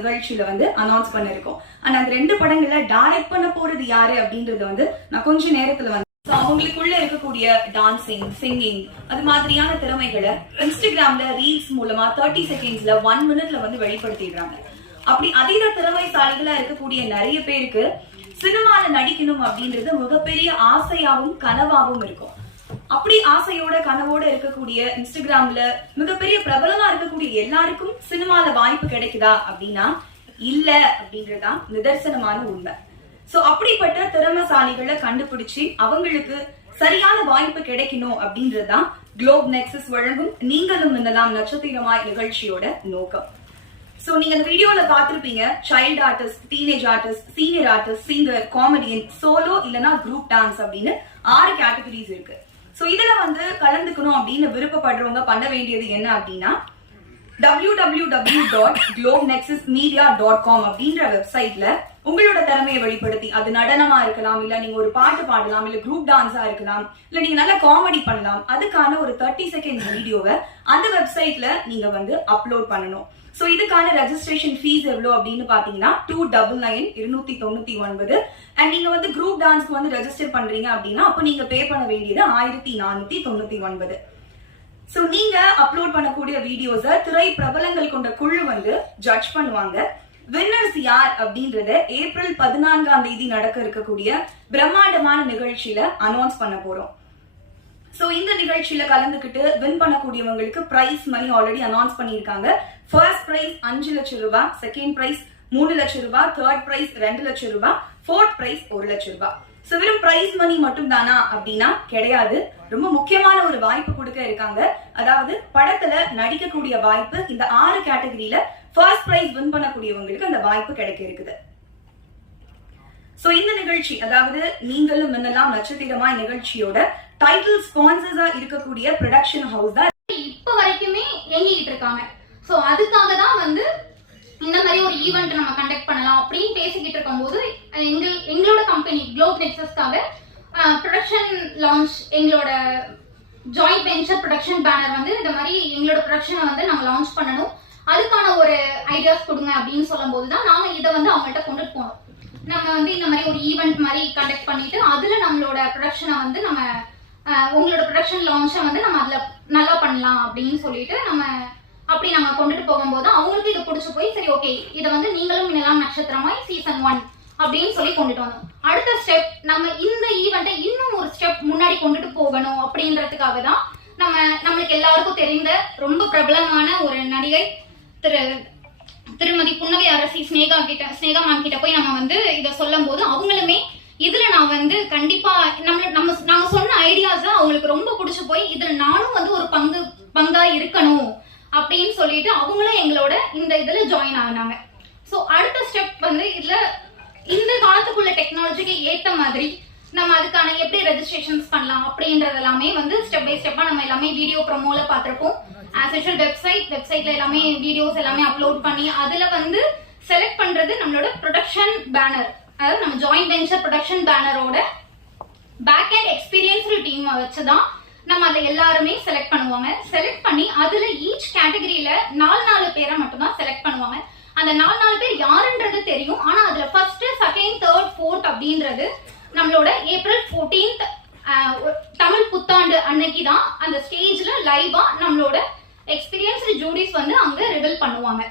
நிகழ்ச்சியில வந்து அனௌன்ஸ் பண்ணிருக்கோம். அண்ட் அந்த 2 படங்கள்ல டைரக்ட் பண்ண போறது யாரு அப்படின்றது வந்து நான் கொஞ்ச நேரத்துல வந்து அவங்களுக்குள்ள இருக்கக்கூடிய டான்சிங், சிங்கிங் அது மாதிரியான திறமைகளை இன்ஸ்டாகிராம்ல ரீல்ஸ் மூலமா 30 செகண்ட்ஸ்ல 1 மினிட்ல வந்து வெளிப்படுத்திடுறாங்க. அப்படி அதீத திறமைசாலிகளா இருக்கக்கூடிய நிறைய பேருக்கு சினிமால நடிக்கணும் அப்படின்றது மிகப்பெரிய ஆசையாவும் கனவாவும் இருக்கும். அப்படி ஆசையோட கனவோட இருக்கக்கூடிய இன்ஸ்டாகிராம்ல மிகப்பெரிய பிரபலமா இருக்கக்கூடிய எல்லாருக்கும் சினிமால வாய்ப்பு கிடைக்குதா அப்படின்னா இல்ல அப்படின்றதுதான் நிதர்சனமான உண்மை. சோ அப்படிப்பட்ட திறமைசாலிகளை கண்டுபிடிச்சு அவங்களுக்கு சரியான வாய்ப்பு கிடைக்கணும் அப்படின்றதுதான் குளோப் நெக்ஸஸ் வழங்கும் நீங்களும் மின்னலாம் நட்சத்திரமாய் நிகழ்ச்சியோட நோக்கம். சோ நீங்க இந்த வீடியோல பாத்திருப்பீங்க, child artist, teenage artist, senior artist, singer, comedian, solo இல்லனா குரூப் டான்ஸ் அப்படின்னு 6 கேட்டகரிஸ் இருக்கு. சோ இதுல வந்து கலந்துக்கணும் அப்படின்னு விருப்பப்படுறவங்க பண்ண வேண்டியது என்ன அப்படின்னா www.globnexusmedia.com அப்படின்ற வெப்சைட்ல உங்களோட திறமையை வெளிப்படுத்தி, அது நடனமா இருக்கலாம், இல்ல நீங்க ஒரு பாட்டு பாடலாம், இல்ல குரூப் டான்ஸா இருக்கலாம், இல்ல நீங்க நல்ல காமெடி பண்ணலாம், அதுக்கான ஒரு 30 செகண்ட் வீடியோவை அந்த வெப்சைட்ல நீங்க வந்து அப்லோட் பண்ணணும். சோ இதுக்கான ரெஜிஸ்ட்ரேஷன் ஃபீஸ் எவ்வளவு அப்படின்னு பாத்தீங்கன்னா 299 அண்ட் நீங்க வந்து குரூப் டான்ஸ்க்கு வந்து ரெஜிஸ்டர் பண்றீங்க அப்படின்னா அப்ப நீங்க பே பண்ண வேண்டியது 1499. சோ நீங்க அப்லோட் பண்ணக்கூடிய வீடியோஸ திரை பிரபலங்கள் கொண்ட குழு வந்து ஜட்ஜ் பண்ணுவாங்க. வின்னர்ஸ் யார் அப்படின்றத ஏப்ரல் 14ஆம் தேதி நடக்க இருக்கக்கூடிய பிரம்மாண்டமான நிகழ்ச்சியில அனௌன்ஸ் பண்ண போறோம். சோ இந்த நிகழ்ச்சியில கலந்துக்கிட்டு வின் பண்ணக்கூடியவங்களுக்கு பிரைஸ் மணி ஆல்ரெடி அனௌன்ஸ் பண்ணிருக்காங்க. ஃபர்ஸ்ட் பிரைஸ் 5 லட்சம் ரூபாய், செகண்ட் பிரைஸ் 3 லட்சம் ரூபாய், தேர்ட் பிரைஸ் 2 லட்சம் ரூபாய், ஃபோர்த் பிரைஸ் 1 லட்சம் ரூபாய். சோ வெறும் பிரைஸ் மணி மட்டும் தானா அப்படின்னா கிடையாது. ரொம்ப முக்கியமான ஒரு வாய்ப்பு கொடுக்க இருக்காங்க. அதாவது படத்துல நடிக்கக்கூடிய வாய்ப்பு. இந்த 6 கேட்டகரியில ஃபர்ஸ்ட் பிரைஸ் வின் பண்ணக்கூடியவங்களுக்கு அந்த வாய்ப்பு கிடைக்க இருக்குது. சோ இந்த நிகழ்ச்சி, அதாவது நீங்களும் மின்னலாம் நட்சத்திரமாய் நிகழ்ச்சியோட டைட்டில் ஸ்பான்சர்ஸா இருக்கக்கூடிய ப்ரொடக்ஷன் ஹவுஸ் தான் இப்ப வரைக்குமே இயங்கிட்டு இருக்காங்க. சோ அதுக்காக தான் வந்து இந்த மாதிரி ஒரு ஈவெண்ட் நம்ம கண்டக்ட் பண்ணலாம் அப்படின்னு பேசிக்கிட்டு இருக்கும்போது எங்களோட கம்பெனி குளோப் நெக்ஸஸ்க்காக ப்ரொடக்ஷன் லான்ச், எங்களோட ஜாயிண்ட் வெஞ்சர் ப்ரொடக்ஷன் பேனர் வந்து இந்த மாதிரி எங்களோட ப்ரொடக்ஷனை வந்து நாங்க லான்ச் பண்ணணும், அதுக்கான ஒரு ஐடியாஸ் கொடுங்க அப்படின்னு சொல்லும் போதுதான் நாங்க இதை வந்து அவங்கள்ட்ட கொண்டுட்டு போனோம். நம்ம வந்து இந்த மாதிரி ஒரு ஈவெண்ட் மாதிரி கண்டக்ட் பண்ணிட்டு அதுல நம்மளோட ப்ரொடக்ஷனை வந்து நம்ம உங்களோட ப்ரொடக்ஷன் லான்ச்சை வந்து நம்ம அதுல நல்லா பண்ணலாம் அப்படின்னு சொல்லிட்டு நம்ம அப்படி நாங்க கொண்டுட்டு போகும்போது அவங்களுக்கு இதை பிடிச்சு போய் சரி ஓகே இதை வந்து நீங்களும் மின்னலாம் நட்சத்திரமாய் சீசன் 1 அப்படின்னு சொல்லி கொண்டுட்டு வந்தோம். அடுத்த ஸ்டெப் நம்ம இந்த ஈவெண்ட்டை இன்னும் ஒரு ஸ்டெப் முன்னாடி கொண்டுட்டு போகணும் அப்படின்றதுக்காக தான் நம்மளுக்கு எல்லாருக்கும் தெரிந்த ரொம்ப பிரபலமான ஒரு நடிகை திருமதி புன்னகை அரசி ஸ்னேகா மேம் கிட்ட போய் நம்ம வந்து இதை சொல்லும் போது அவங்களுமே இதுல நான் வந்து கண்டிப்பா நாங்க சொன்ன ஐடியாஸ் அவங்களுக்கு ரொம்ப பிடிச்சு போய் இதுல நானும் வந்து ஒரு பங்கா இருக்கணும் அப்படின்னு சொல்லிட்டு அவங்களும் எங்களோட இந்த இதுல ஜாயின் ஆகினாங்க. சோ அடுத்த ஸ்டெப் வந்து இதுல இந்த காலத்துக்குள்ள டெக்னாலஜிக்கு ஏத்த மாதிரி நம்ம அதுக்கான எப்படி ரெஜிஸ்ட்ரேஷன்ஸ் பண்ணலாம் அப்படின்றது எல்லாமே வந்து ஸ்டெப் பை ஸ்டெப்பா நம்ம எல்லாமே வீடியோ ப்ரோமோல பாத்திருப்போம். ஆஸ் யூஷுவல் வெப்சைட்ல எல்லாமே வீடியோஸ் எல்லாமே அப்லோட் பண்ணி அதுல வந்து செலக்ட் பண்றது நம்மளோட ப்ரொடக்ஷன் பேனர், அதாவது நம்ம ஜாயிண்ட் வெஞ்சர் ப்ரொடக்ஷன் பேனரோட பேக் அண்ட் எக்ஸ்பீரியன்ஸ்டு டீம் வச்சுதான் நம்ம அதுல எல்லாருமே செலக்ட் பண்ணுவாங்க. செலக்ட் பண்ணி அதுல ஈச் கேட்டகரியில 4 பேரை மட்டும் தான் செலக்ட் பண்ணுவாங்க. அந்த 4 பேர் யாருன்றது தெரியும். ஆனா அதுல ஃபர்ஸ்ட், செகண்ட், தேர்ட், ஃபோர்த் அப்படின்றது நம்மளோட ஏப்ரல் 14th தமிழ் புத்தாண்டு அன்னைக்கு தான் அந்த ஸ்டேஜ்ல லைவா நம்மளோட எக்ஸ்பீரியன்ஸ்டு ஜூரிஸ் வந்து அங்க ரிவீல் பண்ணுவாங்க.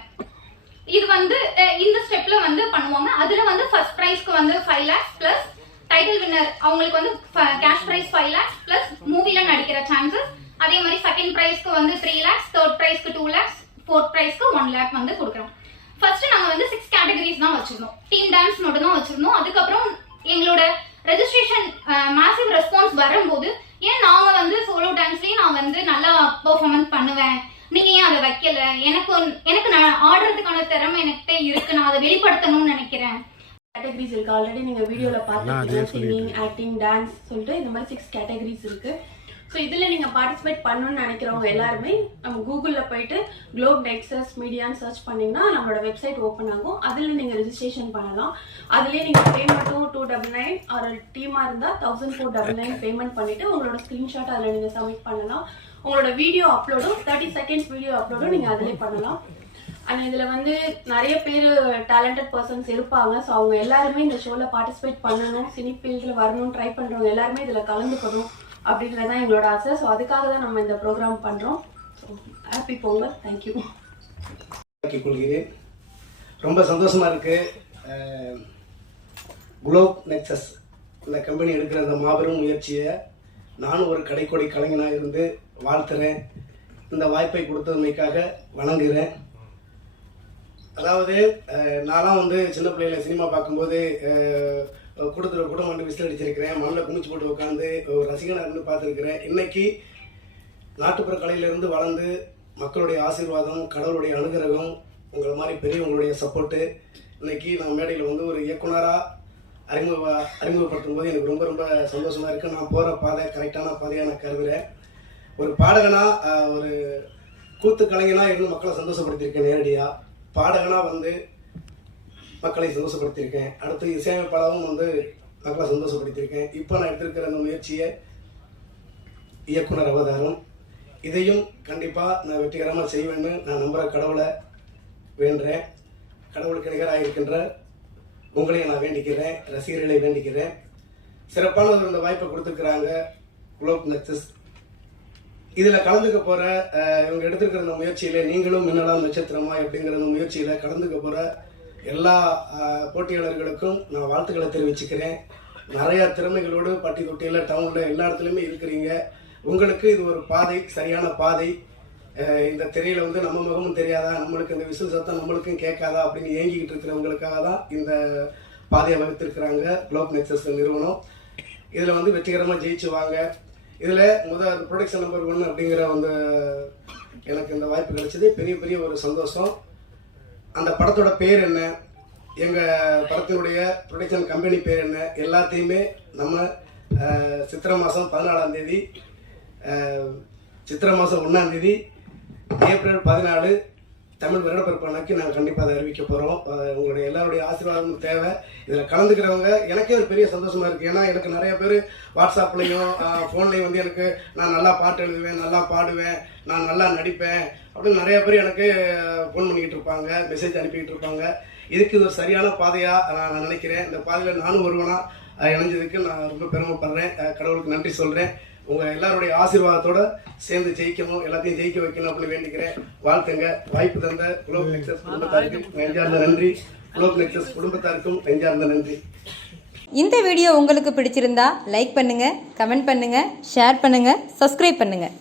இது வந்து இந்த ஸ்டெப்ல வந்து பண்ணுவாங்க. அதுல வந்து ஃபர்ஸ்ட் பிரைஸ்க்கு வந்து 5 lakhs பிளஸ் டைட்டில் வின்னர் அவங்களுக்கு வந்து கேஷ் பிரைஸ் 5 lakhs பிளஸ் மூவில நடிக்கிற சான்சஸ். அதே மாதிரி செகண்ட் பிரைஸ்க்கு வந்து 3 lakhs, தேர்ட் பிரைஸ்க்கு 2 lakhs, ஃபோர்த் பிரைஸ்க்கு 1 lakh வந்து கொடுக்குறோம். ஃபர்ஸ்ட் நாங்க வந்து 6 கேட்டகரிஸ் தான் வச்சிருந்தோம். டீம் டான்ஸ் மட்டும் தான் வச்சிருந்தோம். அதுக்கப்புறம் எங்களோட ரெஜிஸ்ட்ரேஷன் மேசிவ் ரெஸ்பான்ஸ் வரும்போது ஏன் நாங்க வந்து சோலோ டான்ஸ்லயும் நான் வந்து நல்லா பெர்ஃபார்மன்ஸ் பண்ணுவேன், நீங்க ஏன் அதை வைக்கல, எனக்கு ஆடுறதுக்கான திறமை என்கிட்ட இருக்கு, நான் அதை வெளிப்படுத்தணும்னு நினைக்கிறேன். கேட்டகரிஸ் இருக்கு. ஆல்ரெடி நீங்க வீடியோல பாத்துருக்கீங்க, சிங்கிங், ஆக்டிங், டான்ஸ் சொல்லிட்டு இந்த மாதிரி 6 கேட்டகரிஸ் இருக்கு. ஸோ இதுல நீங்க பார்ட்டிசிபேட் பண்ணணும்னு நினைக்கிறவங்க எல்லாருமே நம்ம கூகுள்ல போயிட்டு குளோப் நெக்ஸஸ் மீடியான்னு சர்ச் பண்ணீங்கன்னா நம்மளோட வெப்சைட் ஓப்பன் ஆகும். அதுல நீங்க ரெஜிஸ்ட்ரேஷன் பண்ணலாம். அதுலயே நீங்க பேமெண்ட்டும் 299 ஒரு டீமா இருந்தா 1499 பேமெண்ட் பண்ணிட்டு உங்களோட ஸ்கிரீன்ஷாட் அதுல நீங்க சப்மிட் பண்ணலாம். உங்களோட வீடியோ அப்லோடும் 30 செகண்ட்ஸ் வீடியோ அப்லோடும் நீங்க அதிலே பண்ணலாம். அண்ட் இதில் வந்து நிறைய பேர் டேலண்டட் பர்சன்ஸ் இருப்பாங்க. ஸோ அவங்க எல்லாருமே இந்த ஷோவில் பார்ட்டிசிபேட் பண்ணணும், சினி ஃபீல்டில் வரணும், ட்ரை பண்ணுறவங்க எல்லாருமே இதில் கலந்துக்கணும் அப்படின்றது தான் எங்களோட ஆசை. ஸோ அதுக்காக தான் நம்ம இந்த ப்ரோக்ராம் பண்ணுறோம். So happy Pongal. தேங்க்யூ. கொள்கிறேன். ரொம்ப சந்தோஷமாக இருக்குது. குளோப் நெக்ஸஸ் இந்த கம்பெனி எடுக்கிற அந்த மாபெரும் முயற்சியை நானும் ஒரு கடைக்கோடி கலைஞனாக இருந்து வாழ்த்துறேன். இந்த வாய்ப்பை கொடுத்ததுமைக்காக வணங்குகிறேன். அதாவது நான்லாம் வந்து சின்ன பிள்ளையில சினிமா பார்க்கும்போது கூட்டம் வந்து விசில் அடிச்சிருக்கிறேன், மண்ணில் குமிச்சு போட்டு உட்காந்து ஒரு ரசிகனாக இருந்து பார்த்துருக்கிறேன். இன்னைக்கு நாட்டுப்புற கலையிலிருந்து வளர்ந்து மக்களுடைய ஆசீர்வாதம், கடவுளுடைய அனுகிரகம், உங்களை மாதிரி பெரியவங்களுடைய சப்போர்ட்டு, இன்னைக்கு நான் மேடையில் வந்து ஒரு இயக்குனராக அறிமுகப்படுத்தும் போது எனக்கு ரொம்ப ரொம்ப சந்தோஷமாக இருக்குது. நான் போகிற பாதை கரெக்டான பாதையாக நான் கருதுகிறேன். ஒரு பாடகனாக, ஒரு கூத்து கலைஞனாக இருந்து மக்களை சந்தோஷப்படுத்தியிருக்கேன். நேரடியாக பாடகனாக வந்து மக்களை சந்தோஷப்படுத்தியிருக்கேன். அடுத்து இசையமைப்பாளரும் வந்து மக்களை சந்தோஷப்படுத்தியிருக்கேன். இப்போ நான் எடுத்திருக்கிற அந்த முயற்சியை இயக்குனர் அவதாரம், இதையும் கண்டிப்பாக நான் வெற்றிகரமாக செய்வேன்னு நான் நம்புகிற கடவுளை வேண்டுறேன். கடவுளுக்கு நிகராக இருக்கின்ற உங்களையும் நான் வேண்டிக்கிறேன், ரசிகர்களை வேண்டிக்கிறேன். சிறப்பான ஒரு இந்த வாய்ப்பை கொடுத்துருக்குறாங்க குளோப் நெக்ஸஸ். இதில் கலந்துக்க போகிற இவங்க எடுத்துருக்கிற இந்த முயற்சியில் நீங்களும் மின்னலாம் நட்சத்திரமா அப்படிங்கிற இந்த முயற்சியில் கலந்துக்க போகிற எல்லா போட்டியாளர்களுக்கும் நான் வாழ்த்துக்களை தெரிவிச்சுக்கிறேன். நிறையா திறமைகளோடு பட்டி தொட்டியில் டவுனில் எல்லா இடத்துலையுமே இருக்கிறீங்க. உங்களுக்கு இது ஒரு பாதை, சரியான பாதை. இந்த திரையில் வந்து நம்ம முகமும் தெரியாதா, நம்மளுக்கு இந்த விசில் சத்தம் நம்மளுக்கும் கேட்காதா அப்படின்னு ஏங்கிக்கிட்டு இருக்கிறவங்களுக்காக தான் இந்த பாதையை வகுத்திருக்கிறாங்க குளோப் நெக்ஸஸ் நிறுவனம். இதில் வந்து வெற்றிகரமாக ஜெயிச்சு வாங்க. இதில் ப்ரொடக்ஷன் நம்பர் 1 அப்படிங்கிற வந்து எனக்கு இந்த வாய்ப்பு கிடைச்சது பெரிய பெரிய ஒரு சந்தோஷம். அந்த படத்தோட பேர் என்ன, எங்கள் படத்தினுடைய ப்ரொடக்ஷன் கம்பெனி பேர் என்ன, எல்லாத்தையுமே நம்ம சித்திரை மாதம் 14ஆம் தேதி, சித்திரை மாதம் 1ஆம் தேதி, ஏப்ரல் 14 தமிழ் வருடப்பிறப்பு அன்னைக்கு நாங்கள் கண்டிப்பாக அதை அறிவிக்க போகிறோம். உங்களுடைய எல்லாருடைய ஆசீர்வாதமும் தேவை. இதில் கலந்துக்கிறவங்க எனக்கே ஒரு பெரிய சந்தோஷமாக இருக்குது. ஏன்னா எனக்கு நிறைய பேர் வாட்ஸ்அப்லையும் ஃபோன்லையும் வந்து எனக்கு நான் நல்லா பாட்டு எழுதுவேன், நல்லா பாடுவேன், நான் நல்லா நடிப்பேன் அப்படின்னு நிறைய பேர் எனக்கு ஃபோன் பண்ணிக்கிட்டு இருப்பாங்க, மெசேஜ் அனுப்பிக்கிட்டு இருப்பாங்க. இதுக்கு இது ஒரு சரியான பாதையாக நான் நினைக்கிறேன். இந்த பாதையில் நானும் ஒருவனாக இணைஞ்சதுக்கு நான் ரொம்ப பெருமைப்படுறேன். கடவுளுக்கு நன்றி சொல்கிறேன். உங்கள் எல்லாருடைய ஆசீர்வாதத்தோடு சேர்ந்து ஜெயிக்கணும், எல்லாத்தையும் ஜெயிக்க வைக்கணும் அப்படின்னு வேண்டிக்கிறேன். வாழ்த்துங்க. வாய்ப்பு தந்த குளோப் நெக்ஸஸ் குடும்பத்தாருக்கும் நெஞ்சார்ந்த நன்றி. குளோப் நெக்ஸஸ் குடும்பத்தாருக்கும் நெஞ்சார்ந்த நன்றி. இந்த வீடியோ உங்களுக்கு பிடிச்சிருந்தா லைக் பண்ணுங்கள், கமெண்ட் பண்ணுங்கள், ஷேர் பண்ணுங்கள், சப்ஸ்கிரைப் பண்ணுங்கள்.